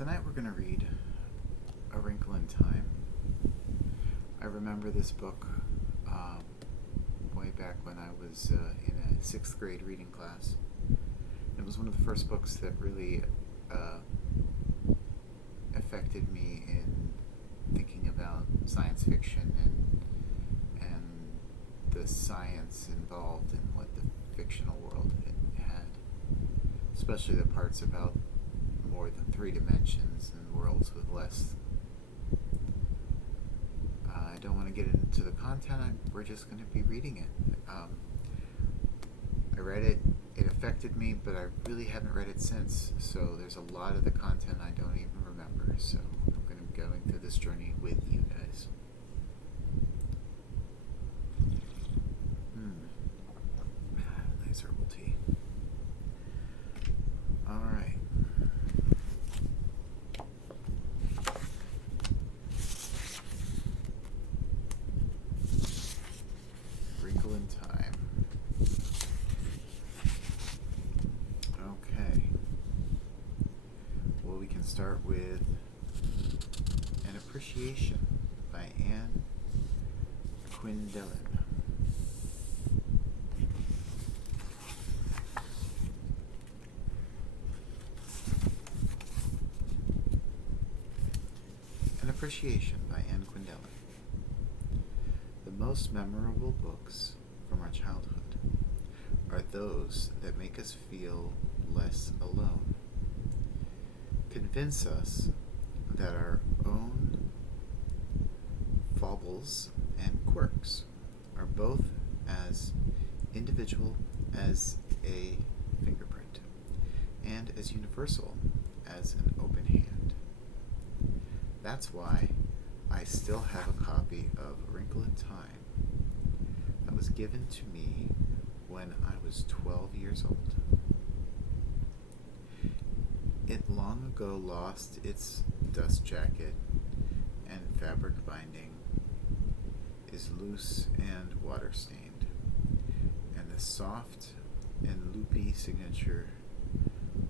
Tonight we're going to read A Wrinkle in Time. I remember this book way back when I was in a 6th grade reading class. It was one of the first books that really affected me in thinking about science fiction and the science involved in what the fictional world it had, especially the parts about more than 3 dimensions and worlds with less. I don't want to get into the content. We're just going to be reading it. I read it. It affected me, but I really haven't read it since. So there's a lot of the content I don't even remember. So I'm going to be going through this journey with you guys. Nice herbal tea. All right. Wrinkle in Time. Okay. Well, we can start with An Appriciation by Quindlen. An Appriciation by Quindlen. The most memorable books from our childhood are those that make us feel less alone, convince us that our own foibles and quirks are both as individual as a fingerprint and as universal as an open hand. That's why I still have a copy of Wrinkle in Time that was given to me when I was 12 years old. It long ago lost its dust jacket and fabric binding, is loose and water-stained, and the soft and loopy signature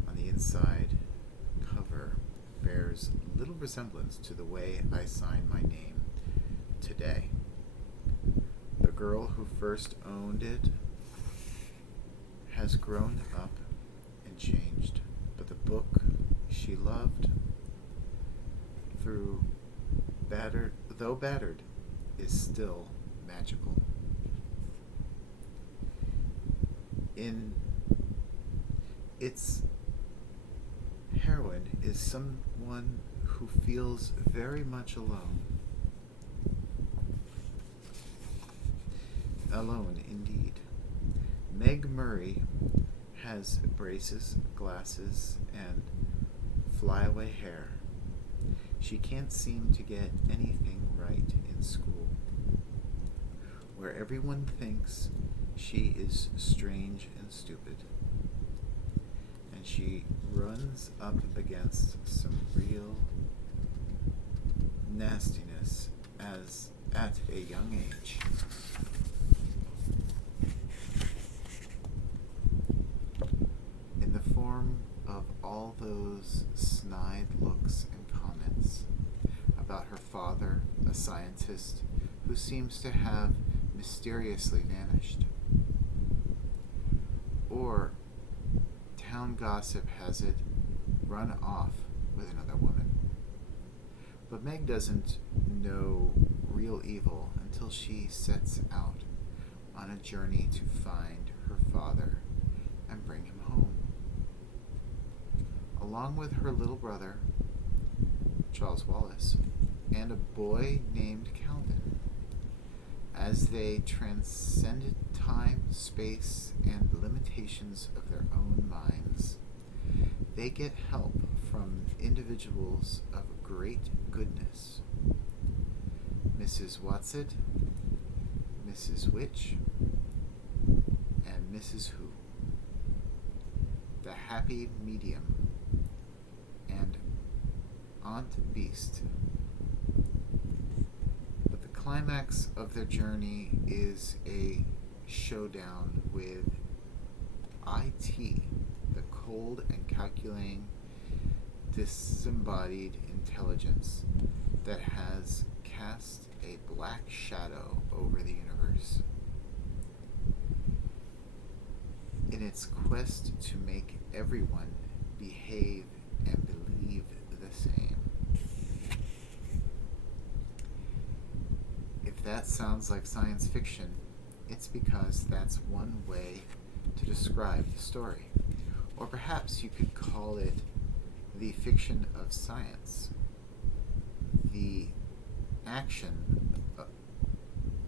on the inside cover bears little resemblance to the way I sign my name today. The girl who first owned it has grown up and changed, but the book she loved, though battered, is still magical. In its heroine is someone who feels very much alone. Alone, indeed. Meg Murray has braces, glasses, and flyaway hair. She can't seem to get anything right in school, where everyone thinks she is strange and stupid. And she runs up against some real nastiness at a young age. In the form of all those snide looks and comments about her father, a scientist who seems to have mysteriously vanished. Or town gossip has it run off with another woman. But Meg doesn't know real evil until she sets out on a journey to find her father and bring him home. Along with her little brother, Charles Wallace, and a boy named Calvin, as they transcended time, space, and the limitations of their own minds, they get help from individuals of great goodness. Mrs. Watson, Mrs. Witch, and Mrs. Who. The Happy Medium, and Aunt Beast. But the climax of their journey is a showdown with IT, the cold and calculating disembodied intelligence that has cast a black shadow over the universe. In its quest to make everyone behave and believe the same. If that sounds like science fiction, it's because that's one way to describe the story. Or perhaps you could call it the fiction of science. The action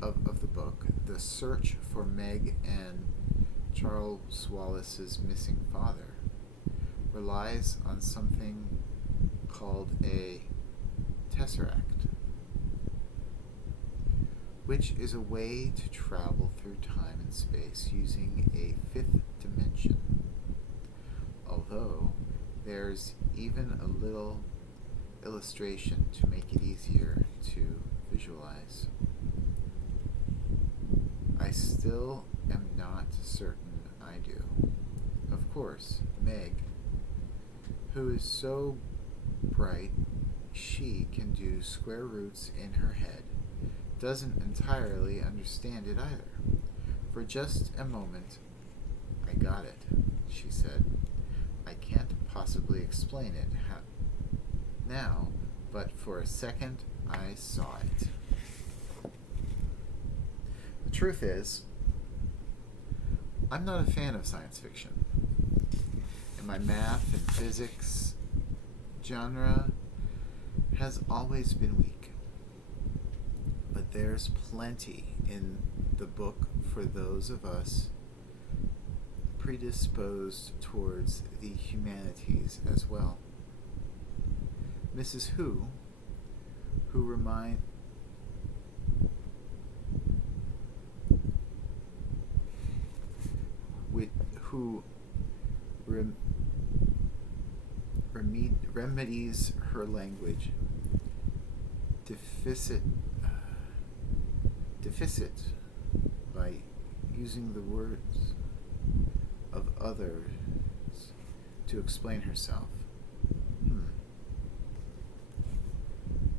of the book, the search for Meg and Charles Wallace's missing father, relies on something called a tesseract, which is a way to travel through time and space using a fifth dimension. Although there's even a little illustration to make it easier to visualize. I still am not certain I do. Of course, Meg, who is so bright she can do square roots in her head, doesn't entirely understand it either. For just a moment, I got it, she said. I can't possibly explain it now, but for a second I saw it. The truth is, I'm not a fan of science fiction. And my math and physics genre has always been weak. But there's plenty in the book for those of us predisposed towards the humanities as well. Mrs. Who remedies her language deficit by using the words of others to explain herself.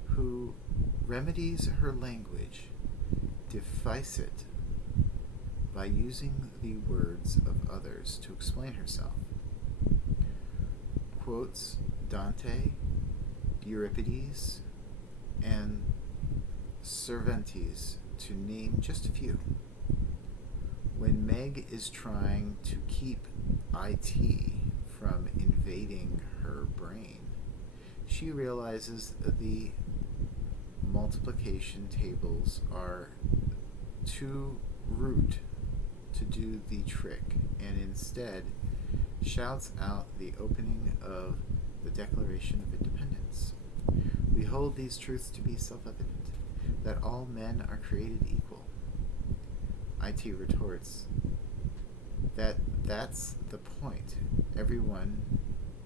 Who remedies her language deficit by using the words of others to explain herself. Quotes Dante, Euripides, and Cervantes, to name just a few. When Meg is trying to keep IT from invading her brain, she realizes the multiplication tables are too rude to do the trick, and instead shouts out the opening of the Declaration of Independence. We hold these truths to be self-evident, that all men are created equal. IT retorts that that's the point, everyone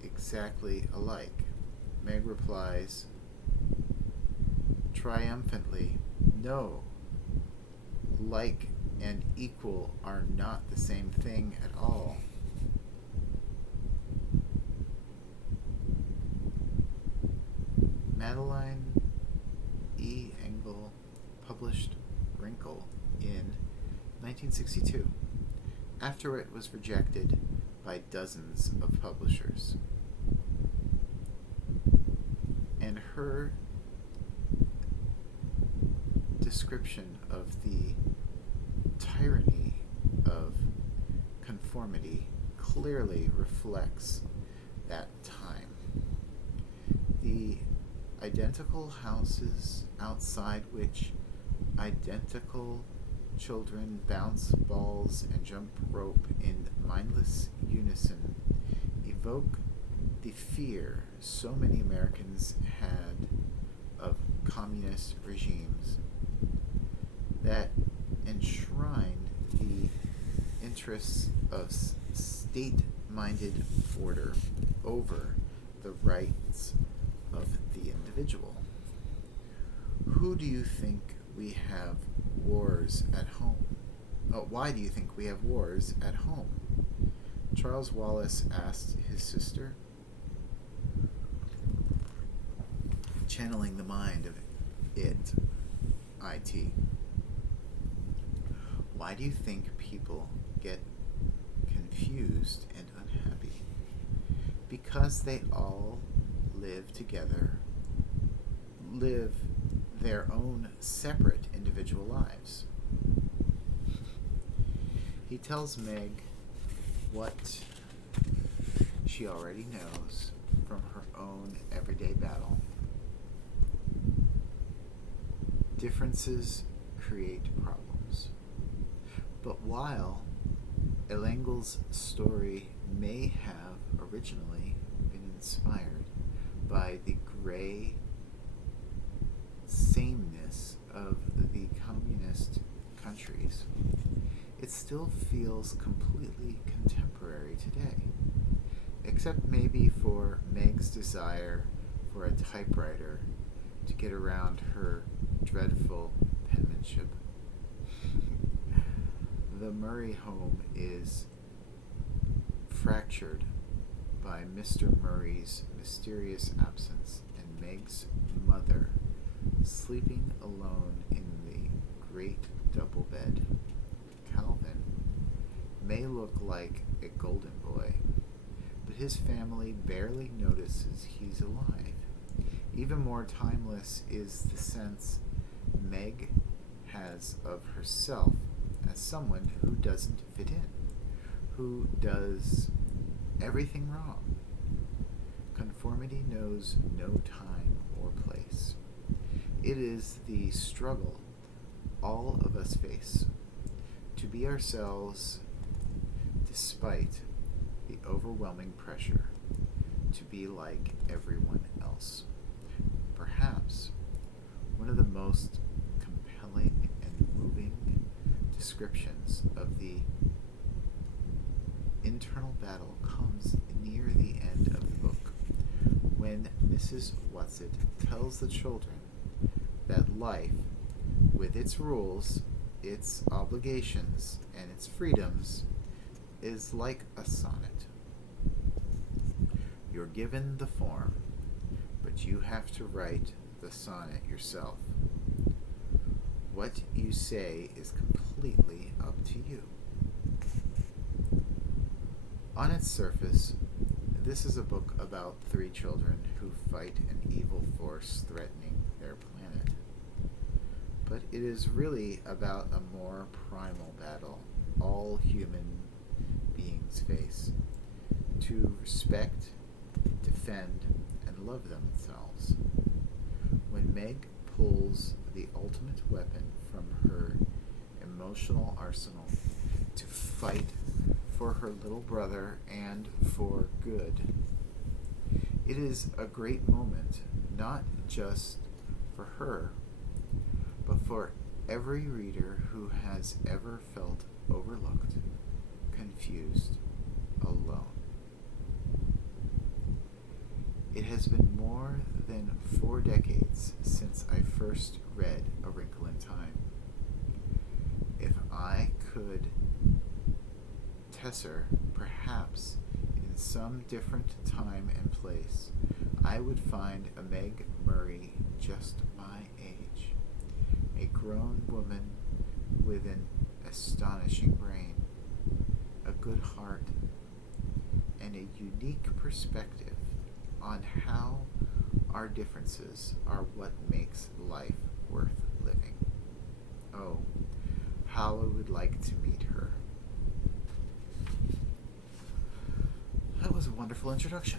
exactly alike. Meg replies triumphantly, no, like and equal are not the same thing at all. Madeleine E. Engel published Wrinkle in 1962, after it was rejected by dozens of publishers. And her description of the tyranny of conformity clearly reflects that time. The identical houses outside which identical children bounce balls and jump rope in mindless unison evoke the fear so many Americans had of communist regimes that enshrined the interests of state-minded order over the rights of the individual. Who do you think we have wars at home? Why do you think we have wars at home? Charles Wallace asked his sister. channeling the mind of it. Why do you think people get confused and unhappy? Because they all live together, live their own separate individual lives. He tells Meg what she already knows from her own everyday battle. Differences create problems. But while Elengil's story may have originally been inspired by the gray sameness of the communist countries, it still feels completely contemporary today, except maybe for Meg's desire for a typewriter to get around her dreadful penmanship. The Murray home is fractured by Mr. Murray's mysterious absence and Meg's mother sleeping alone in the great double bed. Calvin may look like a golden boy, but his family barely notices he's alive. Even more timeless is the sense Meg has of herself as someone who doesn't fit in, who does everything wrong. Conformity knows no time or place. It is the struggle all of us face to be ourselves despite the overwhelming pressure to be like everyone else. Perhaps one of the most compelling and moving descriptions of the internal battle comes near the end of the book, when Mrs. Whatsit tells the children that life, with its rules, its obligations, and its freedoms, is like a sonnet. You're given the form, but you have to write the sonnet yourself. What you say is completely up to you. On its surface, this is a book about 3 children who fight an evil force threatening their planet. But it is really about a more primal battle all human beings face: to respect, defend, and love themselves. When Meg pulls the ultimate weapon from her emotional arsenal to fight for her little brother and for good, it is a great moment, not just for her, but for every reader who has ever felt overlooked, confused, alone. It has been more than 4 decades since I first read A Wrinkle in Time. If I could tesser, perhaps in some different time and place, I would find a Meg Murray just my age, a grown woman with an astonishing brain, a good heart, and a unique perspective on how our differences are what makes life worth living. Oh, how I would like to meet her. That was a wonderful introduction.